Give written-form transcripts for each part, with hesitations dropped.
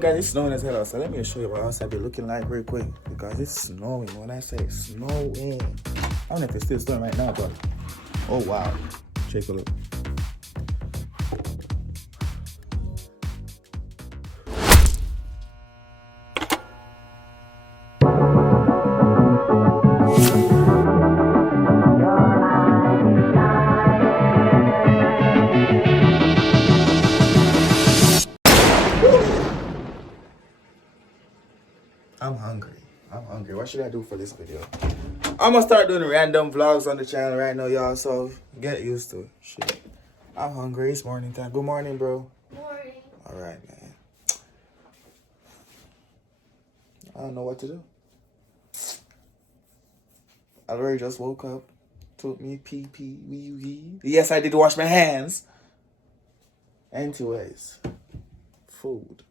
Guys, it's snowing as hell outside. Let me show you what outside be looking like real quick. Because it's snowing. When I say it's snowing, I don't know if it's still snowing right now, but oh wow. Take a look. I'm hungry. What should I do for this video? I'm gonna start doing random vlogs on the channel right now, y'all. So get used to it. Shit. I'm hungry. It's morning time. Good morning, bro. Morning. All right, man. I don't know what to do. I already just woke up. Took me pee. Yes, I did wash my hands. Anyways, food.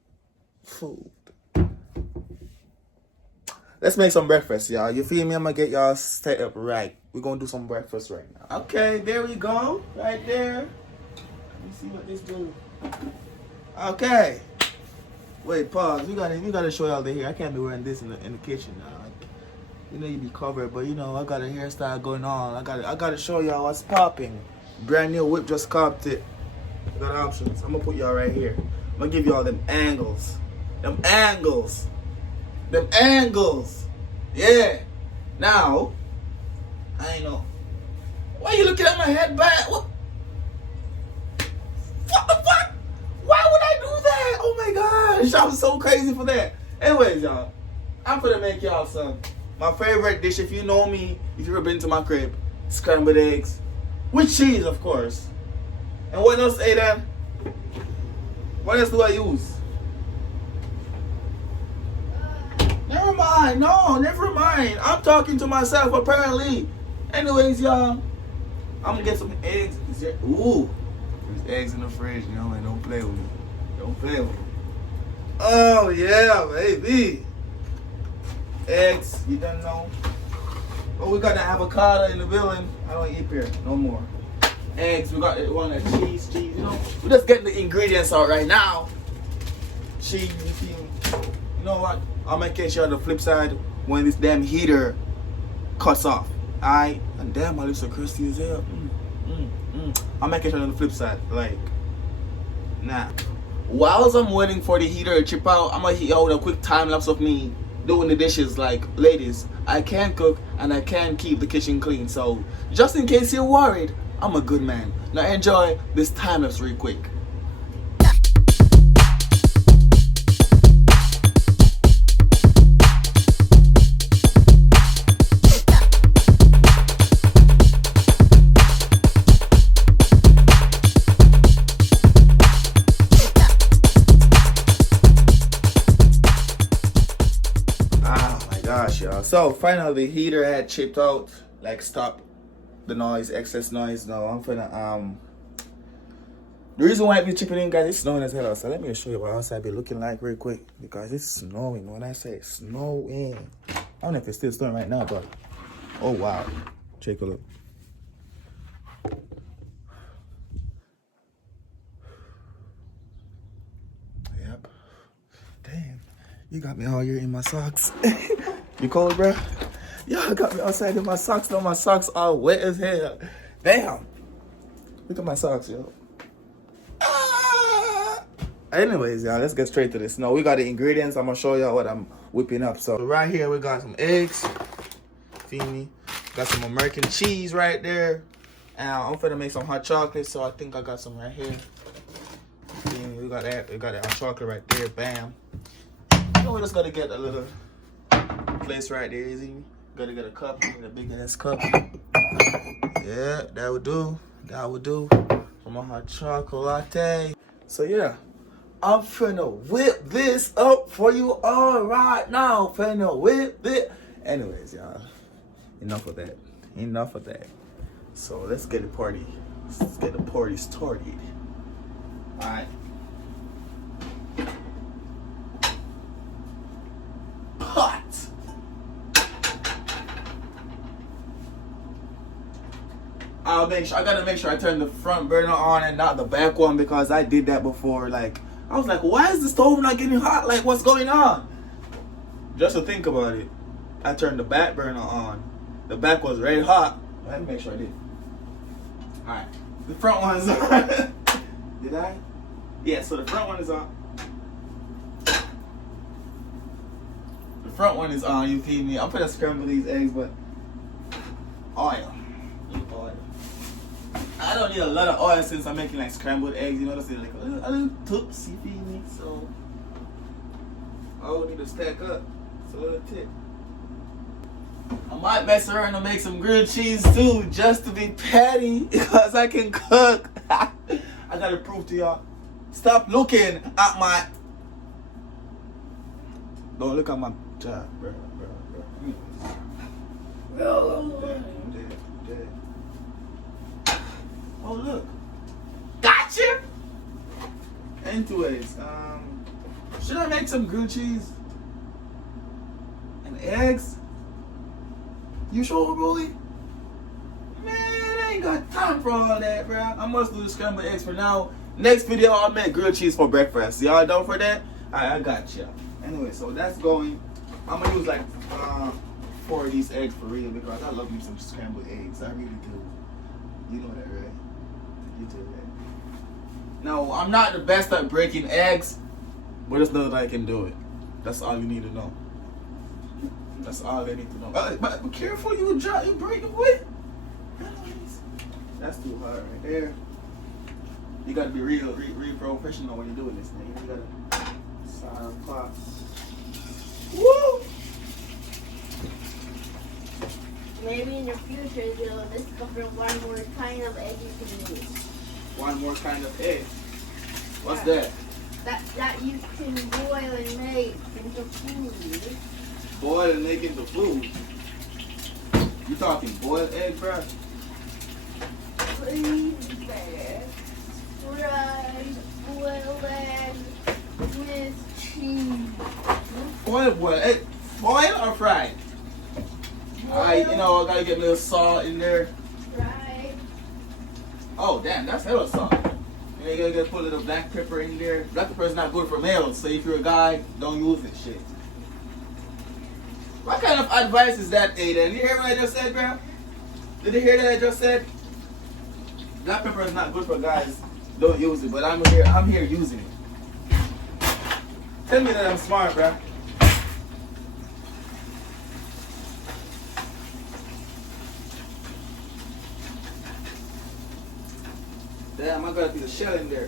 Let's make some breakfast, y'all. You feel me? I'm gonna get y'all set up right. We're gonna do some breakfast right now. Okay, there we go. Right there. Let me see what this do. Okay. Wait, pause. You gotta show y'all the hair. I can't be wearing this in the kitchen now. Like, you know you be covered, but you know I got a hairstyle going on. I gotta show y'all what's popping. Brand new whip, just copped it. I got options. I'm gonna put y'all right here. I'm gonna give y'all them angles. Them angles. Yeah. Now, I know. Why you looking at my head back? What the fuck? Why would I do that? Oh my gosh. I'm so crazy for that. Anyways, y'all. I'm gonna make y'all some. My favorite dish, if you know me, if you've ever been to my crib, scrambled eggs. With cheese, of course. And what else, Aiden? What else do I use? Never mind. No, never mind. I'm talking to myself, apparently. Anyways, y'all, I'm gonna get some eggs. Ooh, there's eggs in the fridge. You know, man, don't play with me. Don't play with me. Oh, yeah, baby. Eggs, you don't know. Oh, we got the avocado in the building. I don't eat here no more. Eggs, we got the one that cheese, you know. We're just getting the ingredients out right now. Cheese, you feel me? You know what? I'll make sure on the flip side when this damn heater cuts off. Alright? And damn, my lips are crusty as hell. I'll make it on the flip side. Like, nah. Whilst I'm waiting for the heater to chip out, I'm gonna hit y'all with a quick time lapse of me doing the dishes. Like, ladies, I can cook and I can keep the kitchen clean. So, just in case you're worried, I'm a good man. Now enjoy this time lapse real quick. Y'all. So finally the heater had chipped out, like stop the noise, excess noise. Now I'm finna the reason why I be chipping in, guys, it's snowing as hell outside. Let me show you what outside be looking like real quick, because it's snowing. When I say it's snowing, I don't know if it's still snowing right now, but oh wow, take a look. Yep. Damn, you got me all here in my socks. You cold, bro? Y'all got me outside in my socks. Now my socks all wet as hell. Damn. Look at my socks, yo. Ah! Anyways, y'all, let's get straight to this. Now, we got the ingredients. I'm going to show y'all what I'm whipping up. So, right here, we got some eggs. Feel me? Got some American cheese right there. And I'm finna make some hot chocolate. So, I think I got some right here. Feel me? We got that. We got that hot chocolate right there. Bam. So, we just got to get a little place right there, easy. Gotta get a cup, get a big ass cup. Yeah, that would do. For my hot chocolate latte. So yeah, I'm finna whip this up for you all right now. Finna whip it. Anyways, y'all, enough of that. So let's get the party started. All right. Hot. I gotta make sure I turn the front burner on and not the back one, because I did that before. Like, I was like, why is the stove not getting hot? Like, what's going on? Just to think about it, I turned the back burner on. The back was red hot. Let me make sure I did. Alright. The front one is on. Did I? Yeah, so the front one is on. The front one is on, you feel me? I'm gonna scramble these eggs, but oil. Oil. I don't need a lot of oil since I'm making like scrambled eggs, you know what I'm saying? Like a little toops, you feel me? So I would need to stack up. It's a little tip. I might mess around and make some grilled cheese too, just to be petty, because I can cook. I gotta prove to y'all. Stop looking at my. Don't look at my job, bro. Oh look, gotcha. Anyways, should I make some grilled cheese and eggs? You sure, boy? Man, I ain't got time for all that, bro. I must do the scrambled eggs for now. Next video, I'll make grilled cheese for breakfast. Y'all down for that? Alright, I got you. Anyway, so that's going. I'm gonna use like 4 of these eggs for real because I love me some scrambled eggs. I really do. You know that, right? You do that. No, I'm not the best at breaking eggs, but it's not that I can do it. That's all you need to know. That's all they need to know. But be careful, you break the wood. That's too hard right there. You gotta be real professional when you're doing this thing. You gotta silent clock. Woo! Maybe in the future they'll discover one more kind of egg you can use. One more kind of egg. What's that? That you can boil and make into food. Boil and make into food? You talking boiled egg, bro? Freeze egg, fried boiled egg with cheese. Boiled egg? Boiled or fried? Alright, I gotta get a little salt in there. Fried. Oh, damn, that's hella salt. You gotta put a little black pepper in there. Black pepper is not good for males, so if you're a guy, don't use it, shit. What kind of advice is that, Aiden? Did you hear what I just said, bro? Did you hear that I just said? Black pepper is not good for guys. Don't use it, but I'm here using it. Tell me that I'm smart, bro. Damn, I gotta put the shell in there.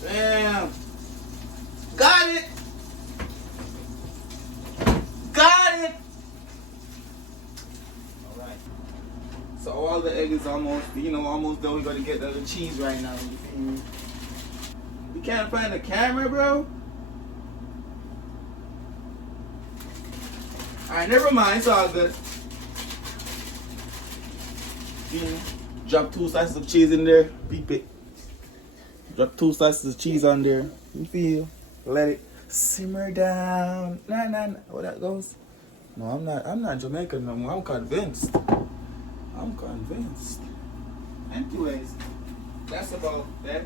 Damn. Got it! Got it! Alright. So all the egg is almost done. We gotta get the cheese right now. You feel me? You can't find the camera, bro? Alright, never mind. It's all good. Drop 2 slices of cheese in there. Beep it. Drop 2 slices of cheese on there. You feel? Let it simmer down. Nah. Oh, that goes. No, I'm not Jamaican no more. I'm convinced. Anyways, that's about that.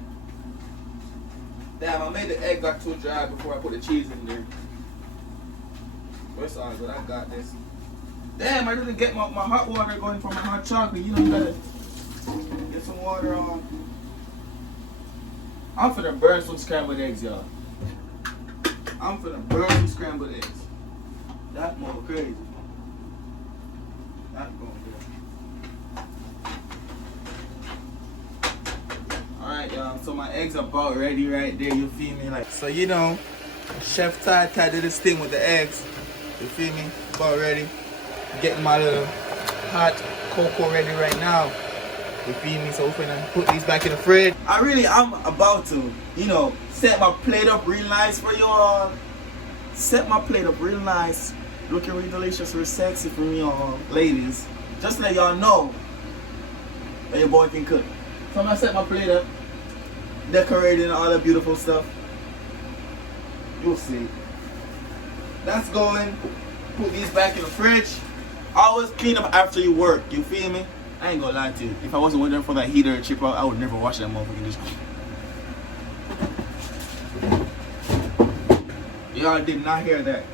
Damn, I made the egg got too dry before I put the cheese in there. But it's all good. I got this. Damn, I didn't get my hot water going for my hot chocolate. You gotta get some water on. I'm finna burn some scrambled eggs, y'all. I'm finna burn some scrambled eggs. That's more crazy. That's going good. Alright, y'all. So my eggs are about ready right there. You feel me? So Chef Ty did this thing with the eggs. You feel me? About ready. Getting my little hot cocoa ready right now. You feel me? So we're gonna put these back in the fridge. I'm about to, set my plate up real nice for y'all. Set my plate up real nice. Looking real delicious, real sexy for me, y'all, ladies. Just to let y'all know that your boy can cook. So I'm gonna set my plate up, decorating all that beautiful stuff. You'll see. That's going. Put these back in the fridge. Always clean up after you work. You feel me? I ain't gonna lie to you. If I wasn't waiting for that heater chip out, I would never wash that motherfucking dish. Y'all did not hear that.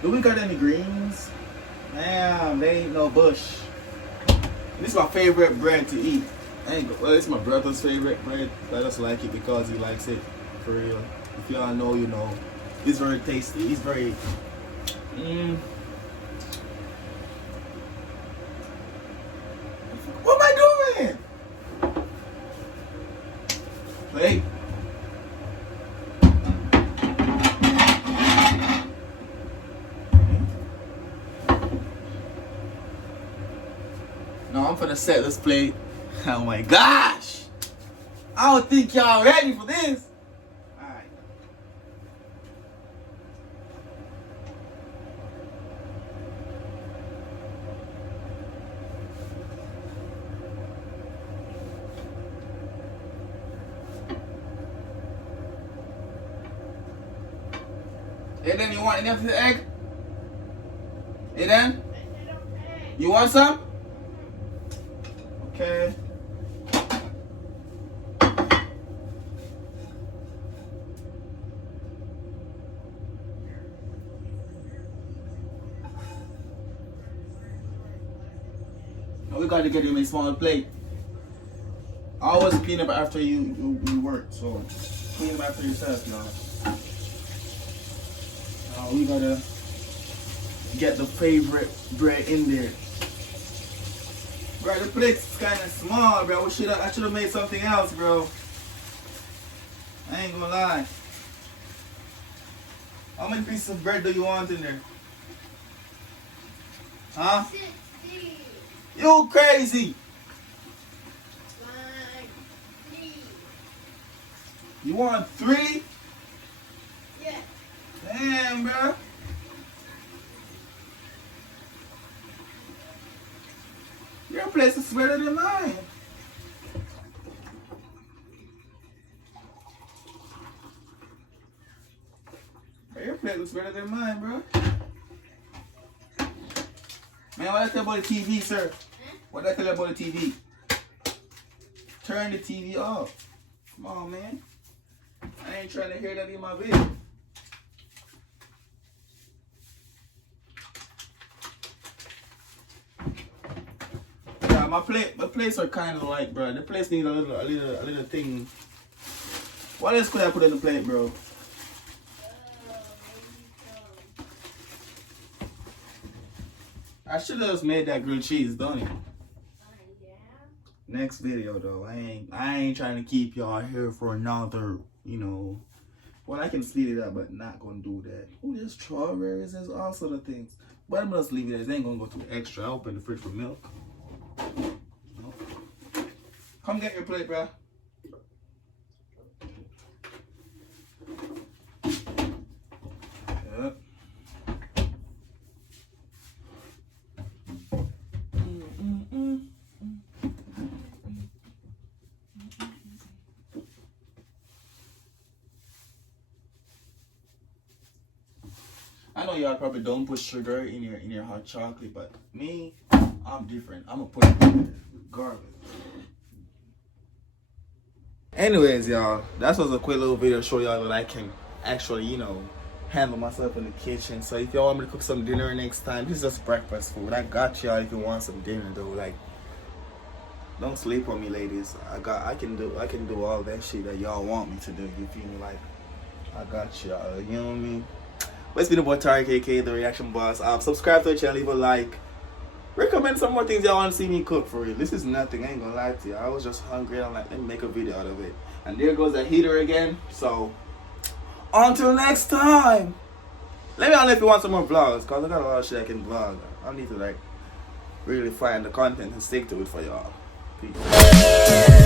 Do we got any greens? Damn, they ain't no bush. This is my favorite bread to eat. Well, it's my brother's favorite bread. I just like it because he likes it. For real. If y'all know, you know. It's very tasty. It's very... What am I doing? Plate. No, I'm finna set this plate. Oh my gosh! I don't think y'all ready for this. Alright. Hey, then you want any of the egg? Hey, then? You want some? Okay. Now we gotta get him a small plate. Always clean up after you work, so clean up after yourself, y'all. Now we gotta get the favorite bread in there. Bro, the plate's kind of small, bro. I should have made something else, bro. I ain't gonna lie. How many pieces of bread do you want in there? Huh? 60. You crazy? 3. You want 3? Yeah. Damn, bro. Your place is better than mine. Your plate looks better than mine, bro. Man, what I tell you about the TV, sir? What did I tell you about the TV? Turn the TV off. Come on, man. I ain't trying to hear that in my video. Yeah, my plates are kind of like, bro. The plates need a little thing. What else could I put in the plate, bro? I should have just made that grilled cheese, don't it? Yeah. Next video though, I ain't trying to keep y'all here for another, you know. Well, I can speed it up, but not gonna do that. Oh, there's strawberries, there's all sort of things. But I'm just leave it as. They ain't gonna go too extra. I open the fridge for milk. No. Come get your plate, bro. Yep. I know y'all probably don't put sugar in your hot chocolate, but me, I'm different. I'm gonna put it in there regardless. Anyways, y'all, that was a quick little video to show y'all that I can actually, you know, handle myself in the kitchen. So if y'all want me to cook some dinner next time, this is just breakfast food. I got y'all if you want some dinner though. Like, don't sleep on me, ladies. I can do all that shit that y'all want me to do. You feel me? Like, I got y'all. You know what I mean? But it's been about Tarek, aka the Reaction Boss. Subscribe to the channel, leave a like. Recommend some more things y'all want to see me cook for real. This is nothing, I ain't gonna lie to you. I was just hungry. I'm like, let me make a video out of it. And there goes the heater again. So, until next time. Let me know if you want some more vlogs, because I got a lot of shit I can vlog. I need to like really find the content and stick to it for y'all. Peace.